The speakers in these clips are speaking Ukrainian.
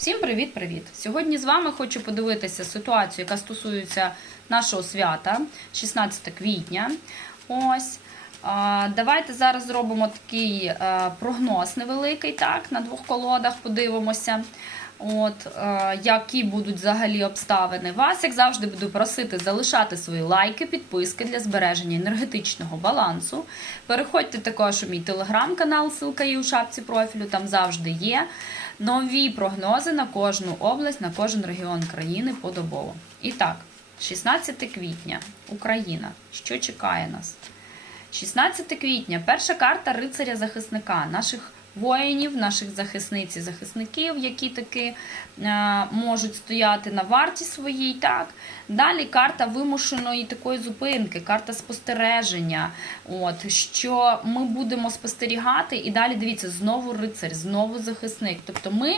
Всім привіт-привіт! Сьогодні з вами хочу подивитися ситуацію, яка стосується нашого свята 16 квітня. Ось. Давайте зараз зробимо такий е, прогноз невеликий, так, на двох колодах подивимося. От, е, які будуть взагалі обставини. Вас, як завжди, буду просити залишати свої лайки, підписки для збереження енергетичного балансу. Переходьте також у мій телеграм-канал, ссылка є у шапці профілю, там завжди є. Нові прогнози на кожну область, на кожен регіон країни подобово. І так, 16 квітня, Україна. Що чекає нас? 16 квітня, перша карта рицаря-захисника, наших воїнів, наших захисниць і захисників, які таки е, можуть стояти на варті своїй. Так. Далі карта вимушеної такої зупинки, карта спостереження. От, що ми будемо спостерігати, і далі дивіться, знову рицарь, знову захисник. Тобто ми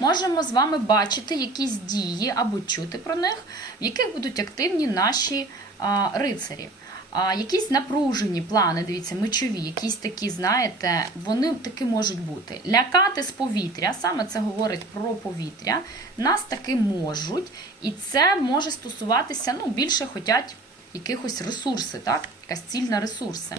можемо з вами бачити якісь дії або чути про них, в яких будуть активні наші а, рицарі. А, якісь напружені плани, дивіться, мечові, якісь такі, знаєте, вони таки можуть бути. Лякати з повітря, саме це говорить про повітря, нас таки можуть, і це може стосуватися, ну, більше хотять якихось ресурси, так? Якась ціль на ресурси.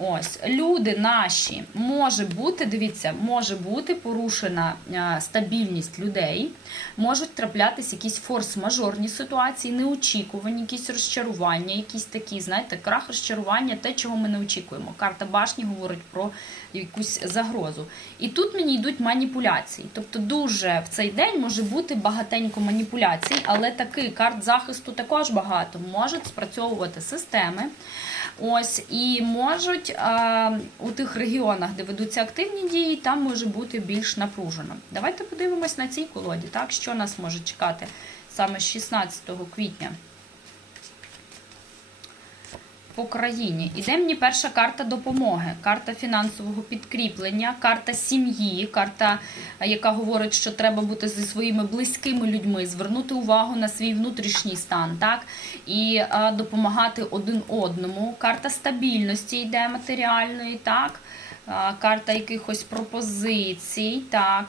Ось, люди наші може бути, дивіться, може бути порушена е, стабільність людей, можуть траплятися якісь форс-мажорні ситуації, неочікувані, якісь розчарування, якісь такі, знаєте, крах розчарування, те, чого ми не очікуємо. Карта башні говорить про якусь загрозу. І тут мені йдуть маніпуляції. Тобто, дуже в цей день може бути багатенько маніпуляцій, але таки карт захисту також багато. Можуть спрацьовувати системи. Ось і можуть а, у тих регіонах, де ведуться активні дії, там може бути більш напружено. Давайте подивимось на цій колоді, так що нас може чекати саме з 16 квітня. По країні. Іде мені перша карта допомоги, карта фінансового підкріплення, карта сім'ї, карта, яка говорить, що треба бути зі своїми близькими людьми, звернути увагу на свій внутрішній стан, так і а, допомагати один одному. Карта стабільності йде матеріальної, так, а, карта якихось пропозицій, так.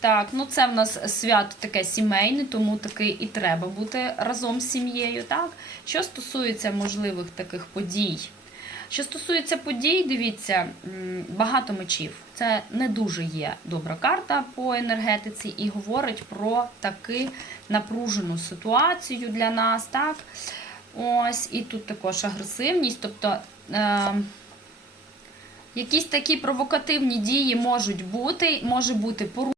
Так, ну це в нас свято таке сімейне, тому таки і треба бути разом з сім'єю. Так, що стосується можливих таких подій. Що стосується подій, дивіться, багато мечів. Це не дуже є добра карта по енергетиці і говорить про таки напружену ситуацію для нас. Так, ось, і тут також агресивність, тобто. Е- Якісь такі провокативні дії можуть бути, може бути порушення.